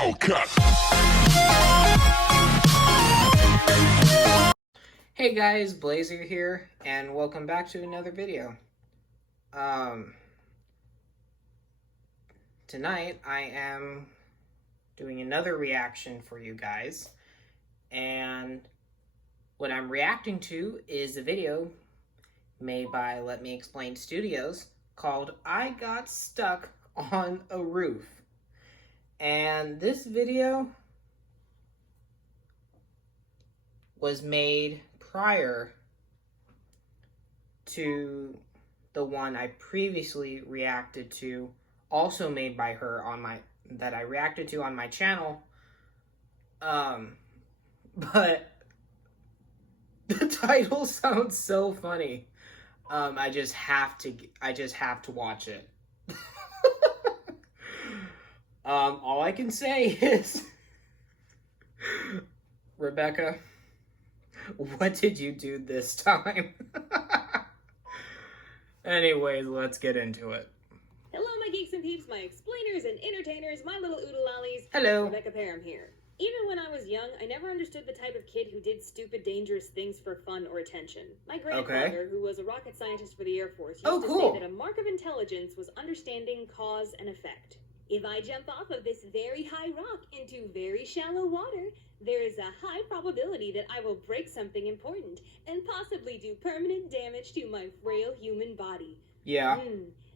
Hellcat. Hey guys, Blazer here, and welcome back to another video. Tonight I am doing another reaction for you guys, and what I'm reacting to is a video made by Let Me Explain Studios called I Got Stuck on a Roof. And this video was made prior to the one I previously reacted to, also made by her that I reacted to on my channel. But the title sounds so funny. I just have to watch it. All I can say is, Rebecca, what did you do this time? Anyways, let's get into it. Hello, my geeks and peeps, my explainers and entertainers, my little oodalollies. Hello. Rebecca Parham here. Even when I was young, I never understood the type of kid who did stupid, dangerous things for fun or attention. My grandfather, who was a rocket scientist for the Air Force, used to say that a mark of intelligence was understanding cause and effect. If I jump off of this very high rock into very shallow water, there is a high probability that I will break something important and possibly do permanent damage to my frail human body. Yeah.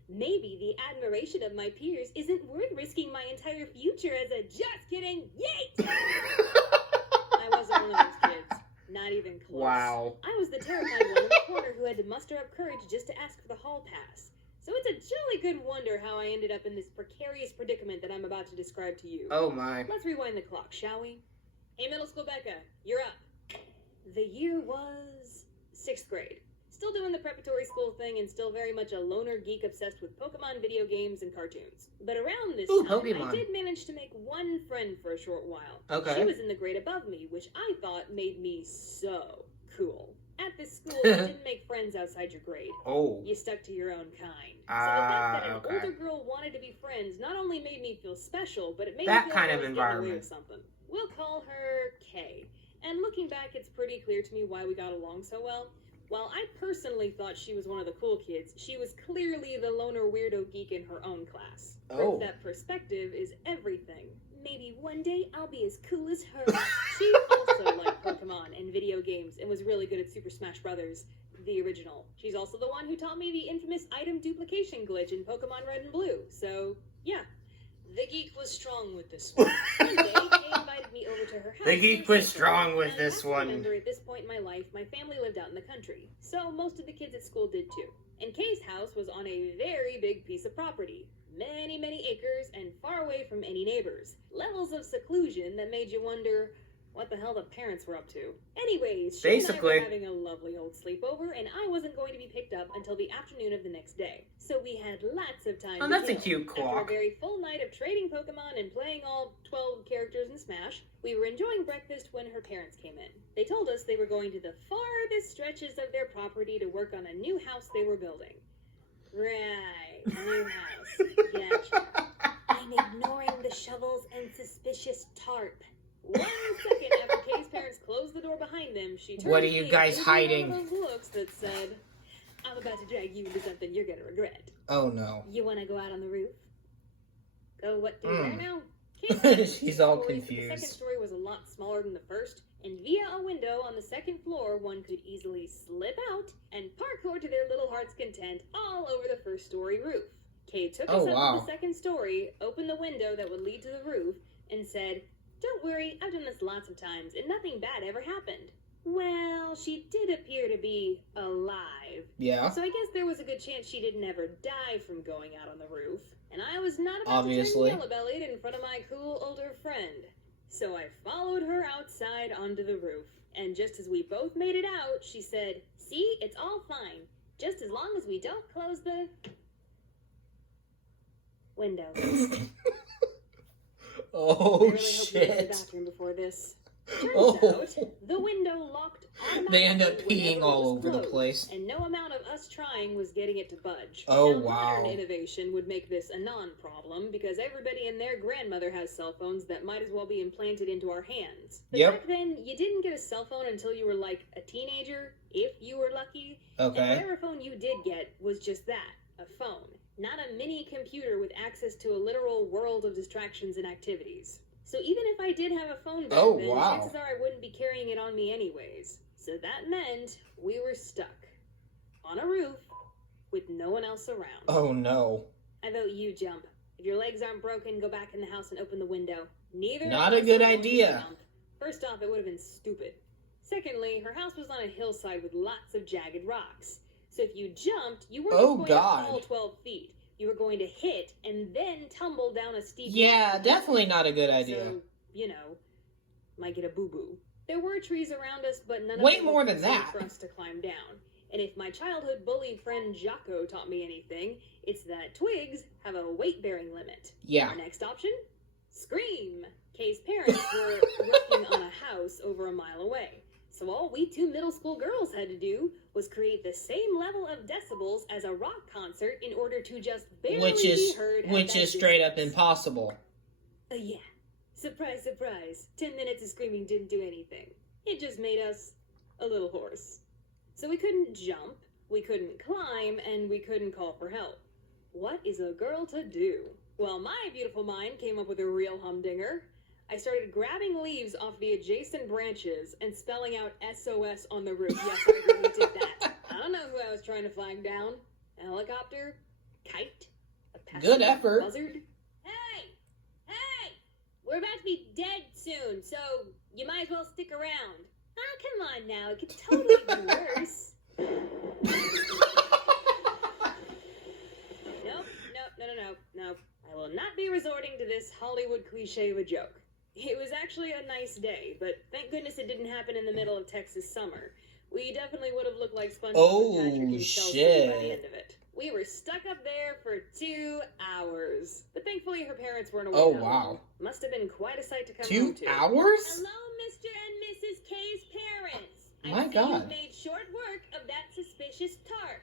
Maybe the admiration of my peers isn't worth risking my entire future as a just kidding yeet! I wasn't one of those kids. Not even close. Wow. I was the terrified one in the corner who had to muster up courage just to ask for the hall pass. So it's a jolly good wonder how I ended up in this precarious predicament that I'm about to describe to you. Oh my. Let's rewind the clock, shall we? Hey, middle school Becca, you're up. The year was 6th grade. Still doing the preparatory school thing and still very much a loner geek obsessed with Pokemon video games and cartoons. But around this time, Pokemon. I did manage to make one friend for a short while. Okay. She was in the grade above me, which I thought made me so cool. At this school, you didn't make friends outside your grade. Oh. You stuck to your own kind. So the fact that an older girl wanted to be friends not only made me feel special, but it made me feel kind like of I was getting away environment. with something. We'll call her Kay. And looking back, it's pretty clear to me why we got along so well. While I personally thought she was one of the cool kids, she was clearly the loner weirdo geek in her own class. Proof that perspective is everything. Maybe one day I'll be as cool as her. She also liked Pokemon and video games and was really good at Super Smash Bros., the original. She's also the one who taught me the infamous item duplication glitch in Pokemon Red and Blue. So, yeah. The geek was strong with this one. One day, Kay invited me over to her house. The geek was strong with this one. Remember, at this point in my life, my family lived out in the country, so most of the kids at school did too. And Kay's house was on a very big piece of property. Many, many acres and far away from any neighbors. Levels of seclusion that made you wonder what the hell the parents were up to. Anyways, she and I were having a lovely old sleepover, and I wasn't going to be picked up until the afternoon of the next day. So we had lots of time to that's a kill. cute clock. After a very full night of trading Pokemon and playing all 12 characters in Smash, we were enjoying breakfast when her parents came in. They told us they were going to the farthest stretches of their property to work on a new house they were building. Right, new house. Gotcha. I'm ignoring the shovels and suspicious tarp. 1 second after Kay's parents closed the door behind them, she turned What to are you me guys and hiding? One of those looks that said, I'm about to drag you into something you're gonna regret. Oh no. You wanna go out on the roof? Go what through there now? She's all The confused. second story was a lot smaller than the first, and via a window on the second floor, one could easily slip out and parkour to their little heart's content all over the first story roof. Kay took us up to the second story, opened the window that would lead to the roof, and said, don't worry, I've done this lots of times, and nothing bad ever happened. Well, she did appear to be alive. Yeah. So I guess there was a good chance she didn't ever die from going out on the roof. And I was not about to turn yellow-bellied in front of my cool older friend. So I followed her outside onto the roof. And just as we both made it out, she said, see, it's all fine. Just as long as we don't close the window. Oh, I really hope you went to the shit. bathroom before this. Turns out, the window locked automatically. They end up whenever peeing it all was over the closed, place. and no amount of us trying was getting it to budge. Oh, now, wow. Modern innovation would make this a non-problem because everybody and their grandmother has cell phones that might as well be implanted into our hands. But Yep. back then, you didn't get a cell phone until you were like a teenager, if you were lucky. Okay. And whatever phone you did get was just that, a phone. Not a mini computer with access to a literal world of distractions and activities. So even if I did have a phone back Oh, then, wow. chances are I wouldn't be carrying it on me anyways. So that meant we were stuck on a roof with no one else around. Oh, no. I vote you jump. If your legs aren't broken, go back in the house and open the window. Neither Not of a us good are going to idea. jump. First off, it would have been stupid. Secondly, her house was on a hillside with lots of jagged rocks. So if you jumped, you weren't Oh, just going God. to fall 12 feet. You were going to hit and then tumble down a steep Yeah, rock. definitely not a good idea. So, you know, might get a boo-boo. There were trees around us, but none of Way them more were than safe that. for us to climb down. And if my childhood bully friend Jocko taught me anything, it's that twigs have a weight-bearing limit. Yeah. Our next option? Scream! Kay's parents were working on a house over a mile away. So all we two middle school girls had to do was create the same level of decibels as a rock concert in order to just barely Which be is heard at which that is straight up distance. impossible. Yeah. Surprise, surprise. 10 minutes of screaming didn't do anything. It just made us a little hoarse. So we couldn't jump, we couldn't climb, and we couldn't call for help. What is a girl to do? Well, my beautiful mind came up with a real humdinger. I started grabbing leaves off the adjacent branches and spelling out SOS on the roof. Yes, I really did that. I don't know who I was trying to flag down. A helicopter? Kite? A pesky Good effort. buzzard? Hey! Hey! We're about to be dead soon, so you might as well stick around. Oh, come on now. It could totally be worse. Nope. I will not be resorting to this Hollywood cliche of a joke. It was actually a nice day, but thank goodness it didn't happen in the middle of Texas summer. We definitely would have looked like SpongeBob Oh, and Patrick and Chelsea shit. by the end of it. We were stuck up there for 2 hours. But thankfully her parents weren't away Oh, that wow. long. Must have been quite a sight to come 2 home to. hours? Hello, Mr. and Mrs. K's parents. My I see God. you've made short work of that suspicious tarp.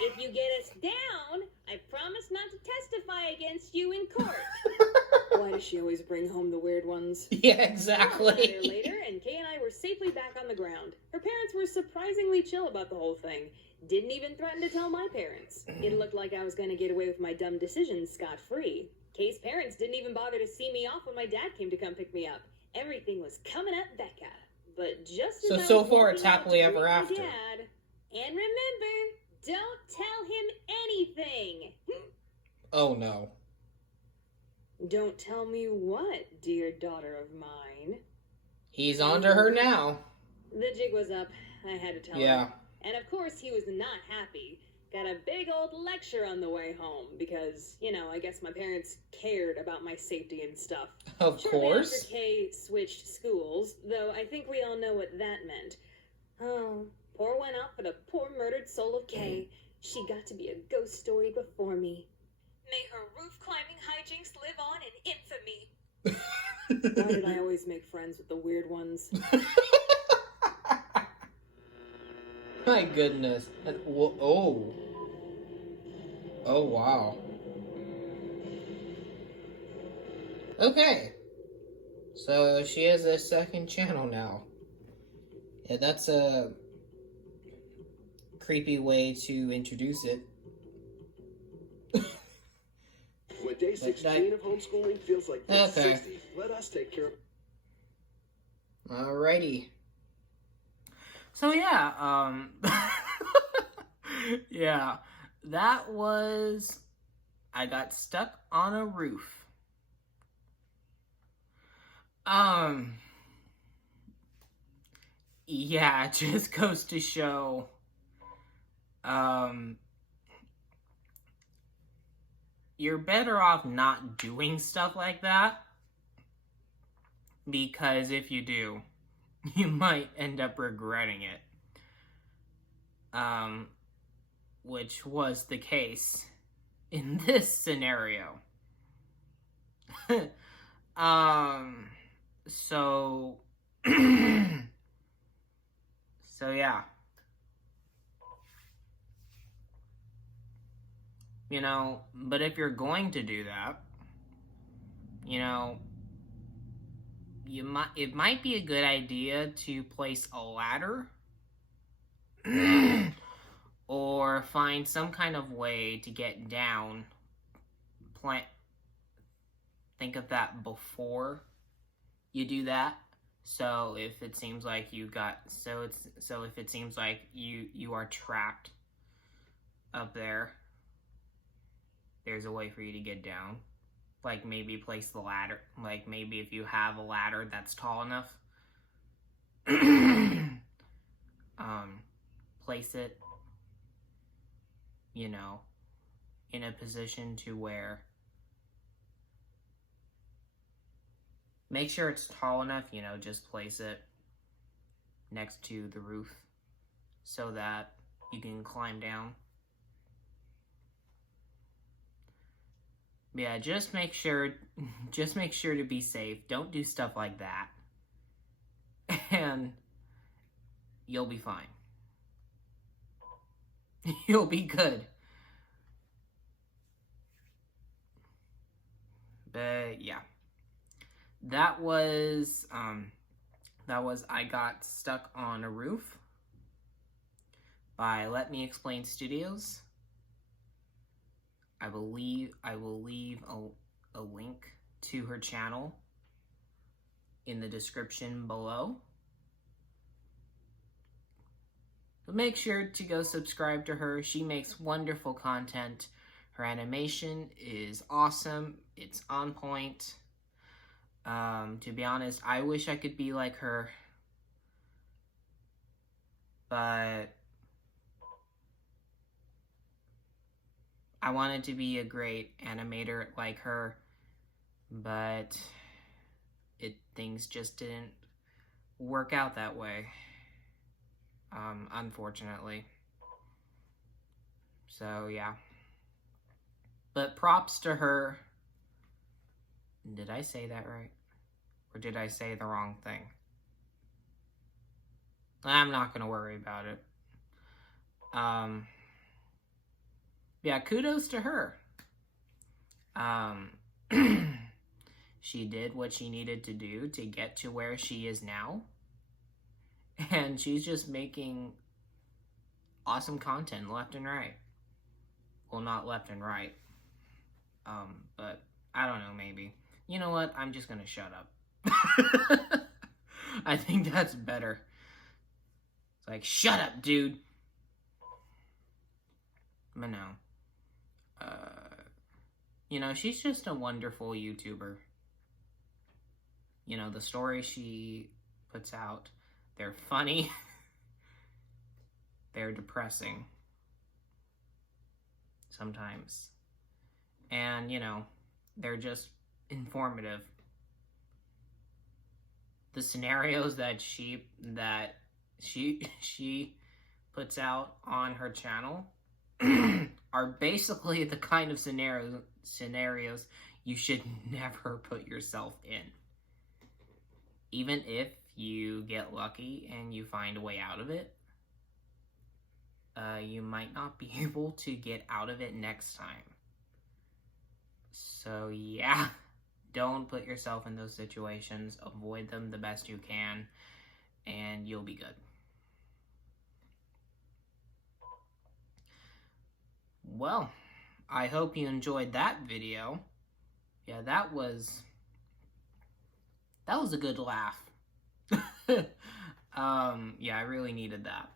If you get us down, I promise not to testify against you in court. Why does she always bring home the weird ones? Yeah, Later, exactly. and Kay and I were safely back on the ground. Her parents were surprisingly chill about the whole thing. Didn't even threaten to tell my parents. It looked like I was going to get away with my dumb decisions scot-free. Kay's parents didn't even bother to see me off when my dad came to come pick me up. Everything was coming up Becca. But just as I So was far walking it's out happily to ever greet my after. Dad, and remember, don't tell him anything. Oh, no. Don't tell me what, dear daughter of mine. He's on to her now. The jig was up. I had to tell Yeah. him. And of course he was not happy. Got a big old lecture on the way home because, I guess my parents cared about my safety and stuff. Of Shortly course. after Kay switched schools, though I think we all know what that meant. Oh, pour one out for the poor murdered soul of Kay. She got to be a ghost story before me. May her roof-climbing hijinks live on in infamy. Why did I always make friends with the weird ones? My goodness. Oh. Oh, wow. Okay. So she has a second channel now. Yeah, that's a creepy way to introduce it. When day 16 of homeschooling feels like day Okay. 60, let us take care of. Alrighty. So yeah, yeah, that was, I got stuck on a roof. Yeah, it just goes to show, you're better off not doing stuff like that, because if you do, you might end up regretting it. Which was the case in this scenario. So You know, but if you're going to do that, you know, it might be a good idea to place a ladder or find some kind of way to get down. Think of that before you do that. So if it seems like you are trapped up there, there's a way for you to get down. Like maybe place the ladder. Like maybe if you have a ladder that's tall enough, place it, you know, in a position to where, make sure it's tall enough, you know, just place it next to the roof so that you can climb down. Yeah, just make sure to be safe. Don't do stuff like that. And you'll be fine. You'll be good. But yeah. That was I Got Stuck on a Roof by Let Me Explain Studios. I will leave a link to her channel in the description below. But make sure to go subscribe to her. She makes wonderful content. Her animation is awesome. It's on point. To be honest, I wish I could be like her. But I wanted to be a great animator like her, but things just didn't work out that way, unfortunately. So yeah, but props to her. Did I say that right? Or did I say the wrong thing? I'm not gonna worry about it. Yeah, kudos to her. She did what she needed to do to get to where she is now. And she's just making awesome content left and right. Well, not left and right. But I don't know, maybe. You know what? I'm just gonna shut up. I think that's better. It's like, shut up, dude. But no. You know, she's just a wonderful YouTuber. You know, the stories she puts out, they're funny. They're depressing. Sometimes. And, you know, they're just informative. The scenarios that she puts out on her channel are basically the kind of scenarios you should never put yourself in. Even if you get lucky and you find a way out of it, you might not be able to get out of it next time. So yeah, don't put yourself in those situations. Avoid them the best you can, and you'll be good. Well, I hope you enjoyed that video. Yeah, that was a good laugh. Yeah, I really needed that.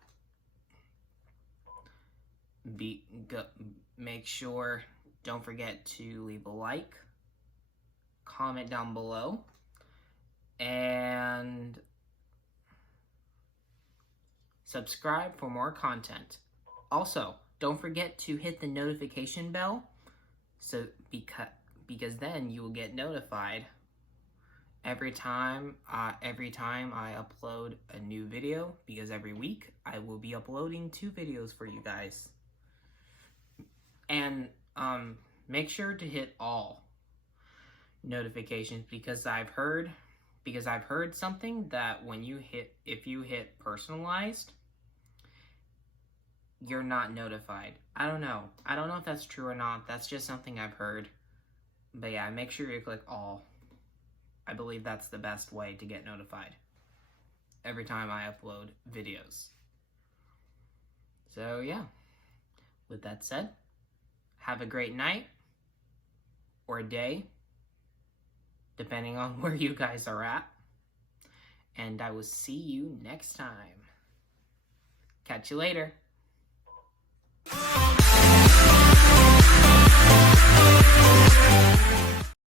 Make sure, don't forget to leave a like, comment down below, and subscribe for more content. Also, don't forget to hit the notification bell, so because then you will get notified every time I upload a new video, because every week I will be uploading 2 videos for you guys. And make sure to hit all notifications, because I've heard something that if you hit personalized, you're not notified. I don't know. I don't know if that's true or not. That's just something I've heard. But yeah, make sure you click all. I believe that's the best way to get notified every time I upload videos. So yeah, with that said, have a great night or day, depending on where you guys are at. And I will see you next time. Catch you later.